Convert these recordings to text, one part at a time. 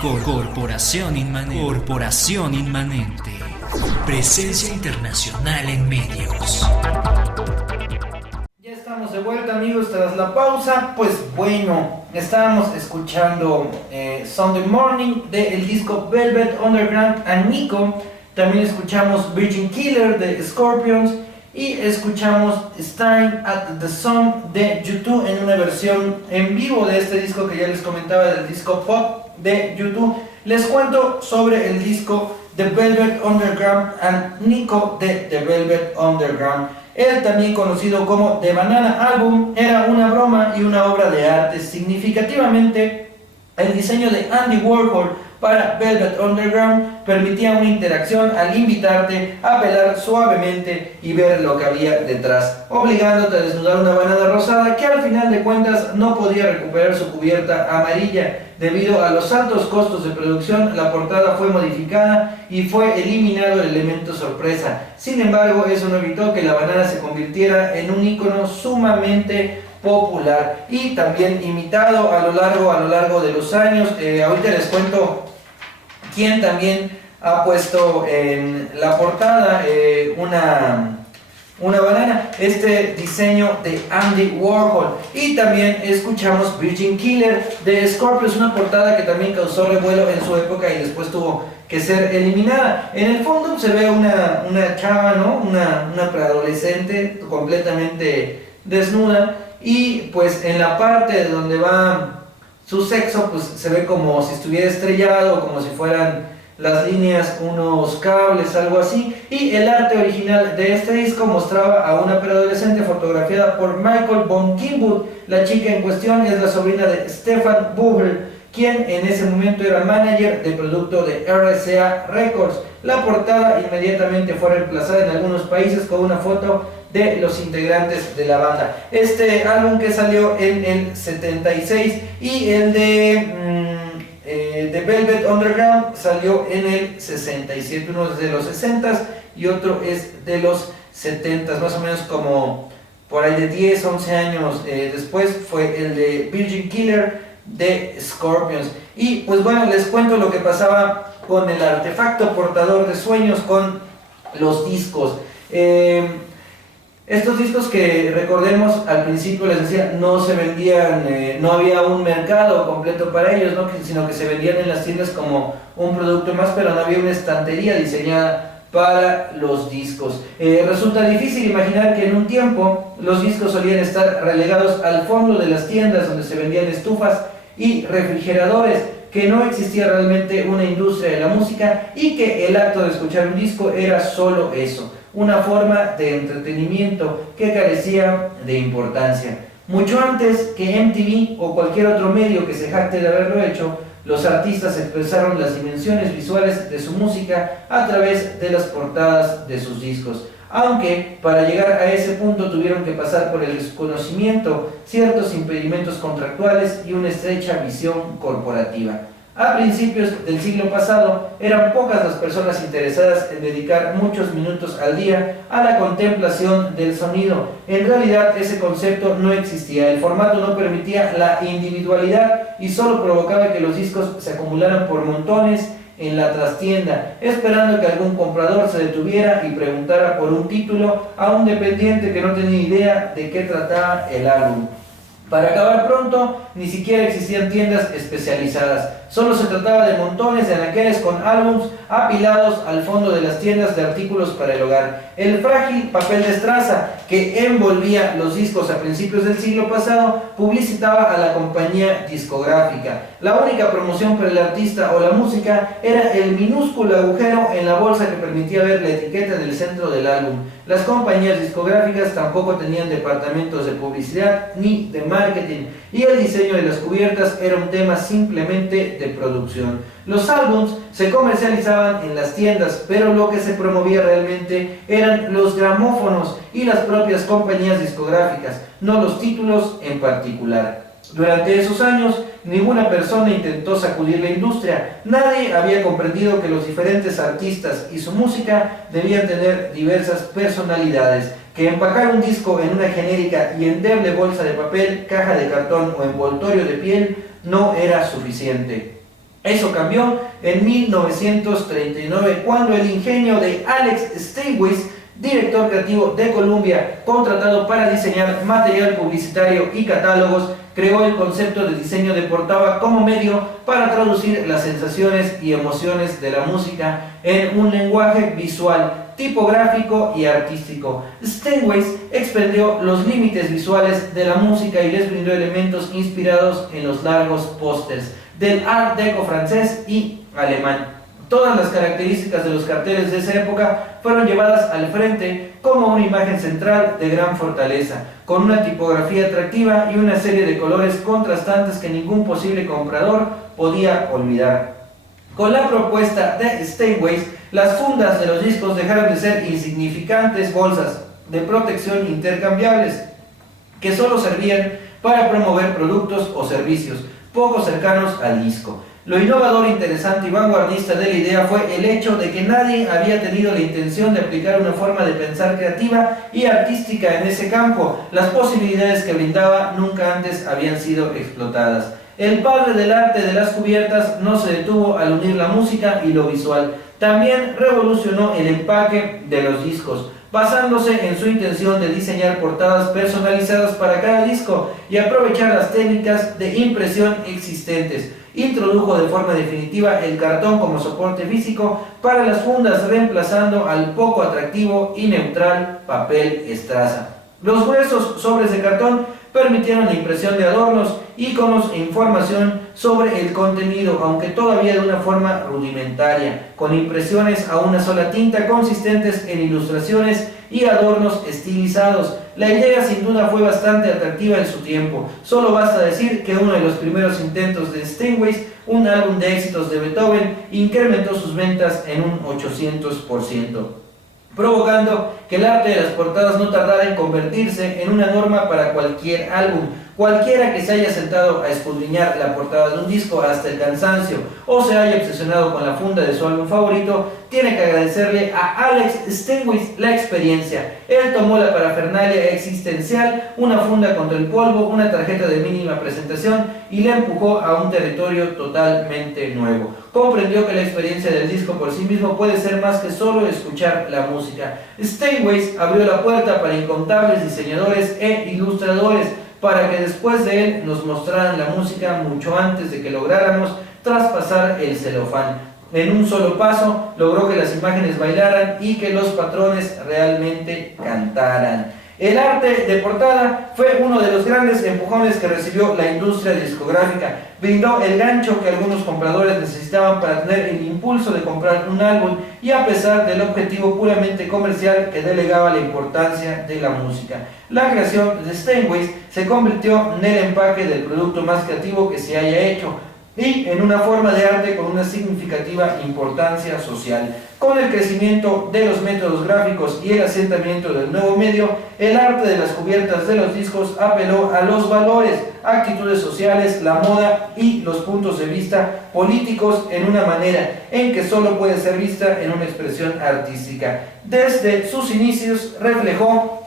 Corporación Inmanente. Corporación Inmanente. Presencia internacional en medios. Ya estamos de vuelta, amigos, tras la pausa. Pues bueno, estábamos escuchando Sunday Morning del disco Velvet Underground and Nico. También escuchamos Virgin Killer de Scorpions. Y escuchamos Staring at the Sun de U2 en una versión en vivo de este disco que ya les comentaba, del disco pop de U2. Les cuento sobre el disco The Velvet Underground and Nico de The Velvet Underground. Él, también conocido como The Banana Album, era una broma y una obra de arte. Significativamente, el diseño de Andy Warhol para Velvet Underground permitía una interacción al invitarte a pelar suavemente y ver lo que había detrás, obligándote a desnudar una banana rosada que al final de cuentas no podía recuperar su cubierta amarilla. Debido a los altos costos de producción, la portada fue modificada y fue eliminado el elemento sorpresa. Sin embargo, eso no evitó que la banana se convirtiera en un icono sumamente popular y también imitado a lo largo de los años. Ahorita les cuento quién también ha puesto en la portada una banana, este diseño de Andy Warhol. Y también escuchamos Virgin Killer de Scorpions, una portada que también causó revuelo en su época y después tuvo que ser eliminada. En el fondo se ve una chava, ¿no? Una preadolescente completamente desnuda, y pues en la parte donde va su sexo pues se ve como si estuviera estrellado, como si fueran las líneas unos cables, algo así. Y el arte original de este disco mostraba a una preadolescente fotografiada por Michael von Kinwood. La chica en cuestión es la sobrina de Stefan Vogel, quien en ese momento era manager de producto de RCA Records. La portada inmediatamente fue reemplazada en algunos países con una foto de los integrantes de la banda. Este álbum que salió en el 76 y el de Velvet Underground salió en el 67, uno es de los 60s y otro es de los 70s, más o menos como por ahí de 10, 11 años después fue el de Virgin Killer de Scorpions. Y pues bueno, les cuento lo que pasaba con el artefacto portador de sueños, con los discos. Estos discos que, recordemos, al principio les decía, no se vendían, no había un mercado completo para ellos, ¿no? Sino que se vendían en las tiendas como un producto más, pero no había una estantería diseñada para los discos. Resulta difícil imaginar que en un tiempo los discos solían estar relegados al fondo de las tiendas donde se vendían estufas y refrigeradores, que no existía realmente una industria de la música y que el acto de escuchar un disco era solo eso, una forma de entretenimiento que carecía de importancia. Mucho antes que MTV o cualquier otro medio que se jacte de haberlo hecho, los artistas expresaron las dimensiones visuales de su música a través de las portadas de sus discos. Aunque para llegar a ese punto tuvieron que pasar por el desconocimiento, ciertos impedimentos contractuales y una estrecha visión corporativa. A principios del siglo pasado, eran pocas las personas interesadas en dedicar muchos minutos al día a la contemplación del sonido. En realidad, ese concepto no existía. El formato no permitía la individualidad y solo provocaba que los discos se acumularan por montones en la trastienda, esperando que algún comprador se detuviera y preguntara por un título a un dependiente que no tenía idea de qué trataba el álbum. Para acabar pronto, ni siquiera existían tiendas especializadas. Solo se trataba de montones de anaqueles con álbums apilados al fondo de las tiendas de artículos para el hogar. El frágil papel de estraza que envolvía los discos a principios del siglo pasado publicitaba a la compañía discográfica. La única promoción para el artista o la música era el minúsculo agujero en la bolsa que permitía ver la etiqueta en el centro del álbum. Las compañías discográficas tampoco tenían departamentos de publicidad ni de marketing, y el diseño de las cubiertas era un tema simplemente de producción. Los álbums se comercializaban en las tiendas, pero lo que se promovía realmente eran los gramófonos y las propias compañías discográficas, no los títulos en particular. Durante esos años, ninguna persona intentó sacudir la industria. Nadie había comprendido que los diferentes artistas y su música debían tener diversas personalidades, que empacar un disco en una genérica y endeble bolsa de papel, caja de cartón o envoltorio de piel no era suficiente. Eso cambió en 1939, cuando el ingenio de Alex Steinway, director creativo de Columbia, contratado para diseñar material publicitario y catálogos, creó el concepto de diseño de portada como medio para traducir las sensaciones y emociones de la música en un lenguaje visual, tipográfico y artístico. Steinway expandió los límites visuales de la música y les brindó elementos inspirados en los largos pósters del Art Deco francés y alemán. Todas las características de los carteles de esa época fueron llevadas al frente como una imagen central de gran fortaleza, con una tipografía atractiva y una serie de colores contrastantes que ningún posible comprador podía olvidar. Con la propuesta de Steinway, las fundas de los discos dejaron de ser insignificantes bolsas de protección intercambiables que solo servían para promover productos o servicios poco cercanos al disco. Lo innovador, interesante y vanguardista de la idea fue el hecho de que nadie había tenido la intención de aplicar una forma de pensar creativa y artística en ese campo. Las posibilidades que brindaba nunca antes habían sido explotadas. El padre del arte de las cubiertas no se detuvo al unir la música y lo visual. También revolucionó el empaque de los discos, basándose en su intención de diseñar portadas personalizadas para cada disco y aprovechar las técnicas de impresión existentes. Introdujo de forma definitiva el cartón como soporte físico para las fundas, reemplazando al poco atractivo y neutral papel estraza. Los gruesos sobres de cartón permitieron la impresión de adornos, iconos e información sobre el contenido, aunque todavía de una forma rudimentaria, con impresiones a una sola tinta consistentes en ilustraciones y adornos estilizados. La idea sin duda fue bastante atractiva en su tiempo. Solo basta decir que uno de los primeros intentos de Steinway, un álbum de éxitos de Beethoven, incrementó sus ventas en un 800%. Provocando que el arte de las portadas no tardara en convertirse en una norma para cualquier álbum. Cualquiera que se haya sentado a escudriñar la portada de un disco hasta el cansancio o se haya obsesionado con la funda de su álbum favorito, tiene que agradecerle a Alex Steinway la experiencia. Él tomó la parafernalia existencial, una funda contra el polvo, una tarjeta de mínima presentación y la empujó a un territorio totalmente nuevo. Comprendió que la experiencia del disco por sí mismo puede ser más que solo escuchar la música. Steinway abrió la puerta para incontables diseñadores e ilustradores, para que después de él nos mostraran la música mucho antes de que lográramos traspasar el celofán. En un solo paso logró que las imágenes bailaran y que los patrones realmente cantaran. El arte de portada fue uno de los grandes empujones que recibió la industria discográfica. Brindó el gancho que algunos compradores necesitaban para tener el impulso de comprar un álbum, y a pesar del objetivo puramente comercial que delegaba la importancia de la música. La creación de Steinway se convirtió en el empaque del producto más creativo que se haya hecho y en una forma de arte con una significativa importancia social. Con el crecimiento de los métodos gráficos y el asentamiento del nuevo medio, el arte de las cubiertas de los discos apeló a los valores, actitudes sociales, la moda y los puntos de vista políticos en una manera en que solo puede ser vista en una expresión artística. Desde sus inicios reflejó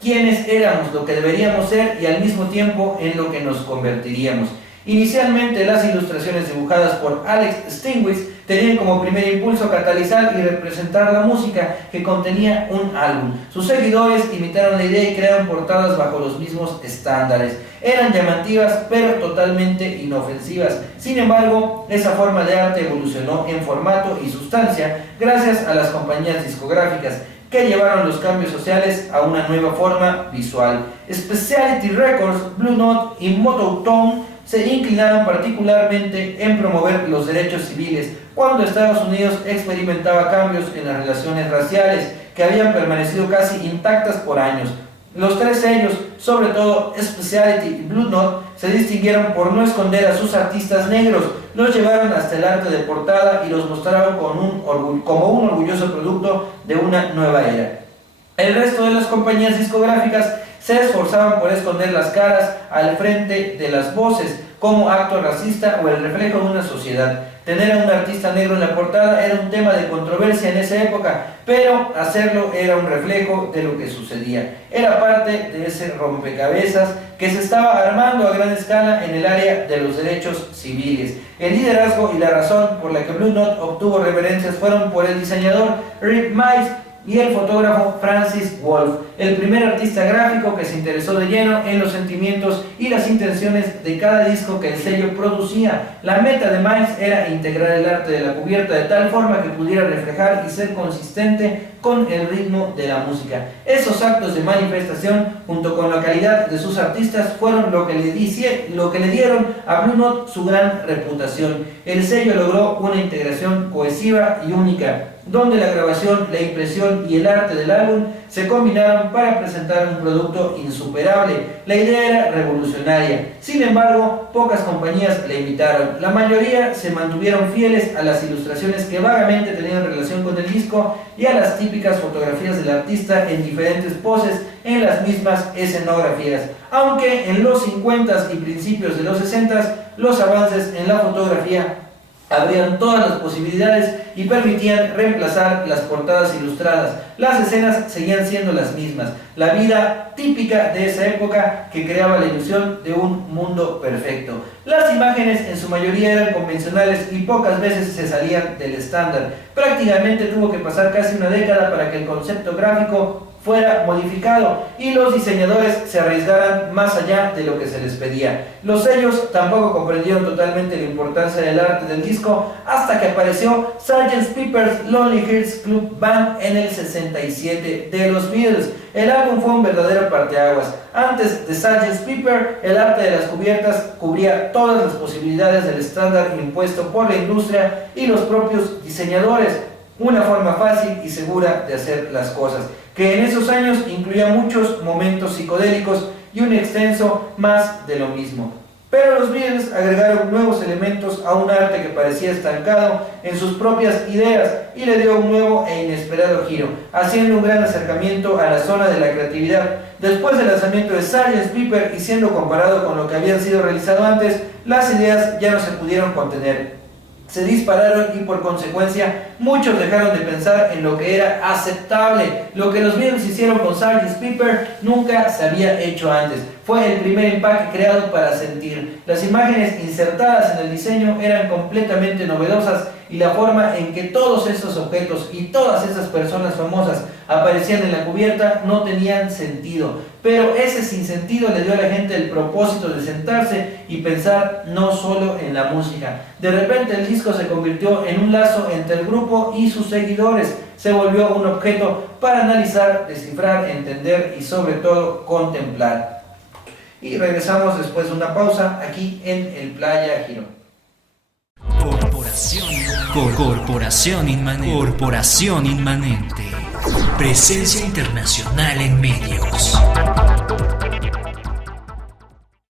quiénes éramos, lo que deberíamos ser y al mismo tiempo en lo que nos convertiríamos. Inicialmente, las ilustraciones dibujadas por Alex Steinway tenían como primer impulso catalizar y representar la música que contenía un álbum. Sus seguidores imitaron la idea y crearon portadas bajo los mismos estándares. Eran llamativas pero totalmente inofensivas. Sin embargo, esa forma de arte evolucionó en formato y sustancia gracias a las compañías discográficas, que llevaron los cambios sociales a una nueva forma visual. Specialty Records, Blue Note y Motown se inclinaron particularmente en promover los derechos civiles, cuando Estados Unidos experimentaba cambios en las relaciones raciales que habían permanecido casi intactas por años. Los tres sellos, sobre todo Specialty y Blue Note, se distinguieron por no esconder a sus artistas negros, los llevaron hasta el arte de portada y los mostraron como un orgulloso producto de una nueva era. El resto de las compañías discográficas se esforzaban por esconder las caras al frente de las voces, como acto racista o el reflejo de una sociedad. Tener a un artista negro en la portada era un tema de controversia en esa época, pero hacerlo era un reflejo de lo que sucedía. Era parte de ese rompecabezas que se estaba armando a gran escala en el área de los derechos civiles. El liderazgo y la razón por la que Blue Note obtuvo reverencias fueron por el diseñador Rick Miles y el fotógrafo Francis Wolff, el primer artista gráfico que se interesó de lleno en los sentimientos y las intenciones de cada disco que el sello producía. La meta de Miles era integrar el arte de la cubierta de tal forma que pudiera reflejar y ser consistente con el ritmo de la música. Esos actos de manifestación, junto con la calidad de sus artistas, fueron lo que le dieron a Blue Note su gran reputación. El sello logró una integración cohesiva y única, donde la grabación, la impresión y el arte del álbum se combinaron para presentar un producto insuperable. La idea era revolucionaria, sin embargo, pocas compañías la imitaron. La mayoría se mantuvieron fieles a las ilustraciones que vagamente tenían relación con el disco y a las típicas fotografías del artista en diferentes poses en las mismas escenografías. Aunque en los 50s y principios de los 60s, los avances en la fotografía abrían todas las posibilidades y permitían reemplazar las portadas ilustradas. Las escenas seguían siendo las mismas, la vida típica de esa época que creaba la ilusión de un mundo perfecto. Las imágenes en su mayoría eran convencionales y pocas veces se salían del estándar. Prácticamente tuvo que pasar casi una década para que el concepto gráfico fuera modificado y los diseñadores se arriesgaran más allá de lo que se les pedía. Los sellos tampoco comprendieron totalmente la importancia del arte del disco hasta que apareció Sgt. Pepper's Lonely Hearts Club Band en el 67 de los Beatles. El álbum fue un verdadero parteaguas. Antes de Sgt. Pepper, el arte de las cubiertas cubría todas las posibilidades del estándar impuesto por la industria y los propios diseñadores. Una forma fácil y segura de hacer las cosas, que en esos años incluía muchos momentos psicodélicos y un extenso más de lo mismo. Pero los Beatles agregaron nuevos elementos a un arte que parecía estancado en sus propias ideas y le dio un nuevo e inesperado giro, haciendo un gran acercamiento a la zona de la creatividad. Después del lanzamiento de Sgt. Pepper y siendo comparado con lo que habían sido realizado antes, las ideas ya no se pudieron contener. Se dispararon y por consecuencia muchos dejaron de pensar en lo que era aceptable. Lo que los Beatles hicieron con Sgt. Pepper nunca se había hecho antes. Fue el primer empaque creado para sentir. Las imágenes insertadas en el diseño eran completamente novedosas y la forma en que todos esos objetos y todas esas personas famosas aparecían en la cubierta no tenían sentido. Pero ese sinsentido le dio a la gente el propósito de sentarse y pensar no solo en la música. De repente el disco se convirtió en un lazo entre el grupo y sus seguidores. Se volvió un objeto para analizar, descifrar, entender y sobre todo contemplar. Y regresamos después de una pausa aquí en el Playa Girón. Corporación Inmanente. Presencia internacional en medios.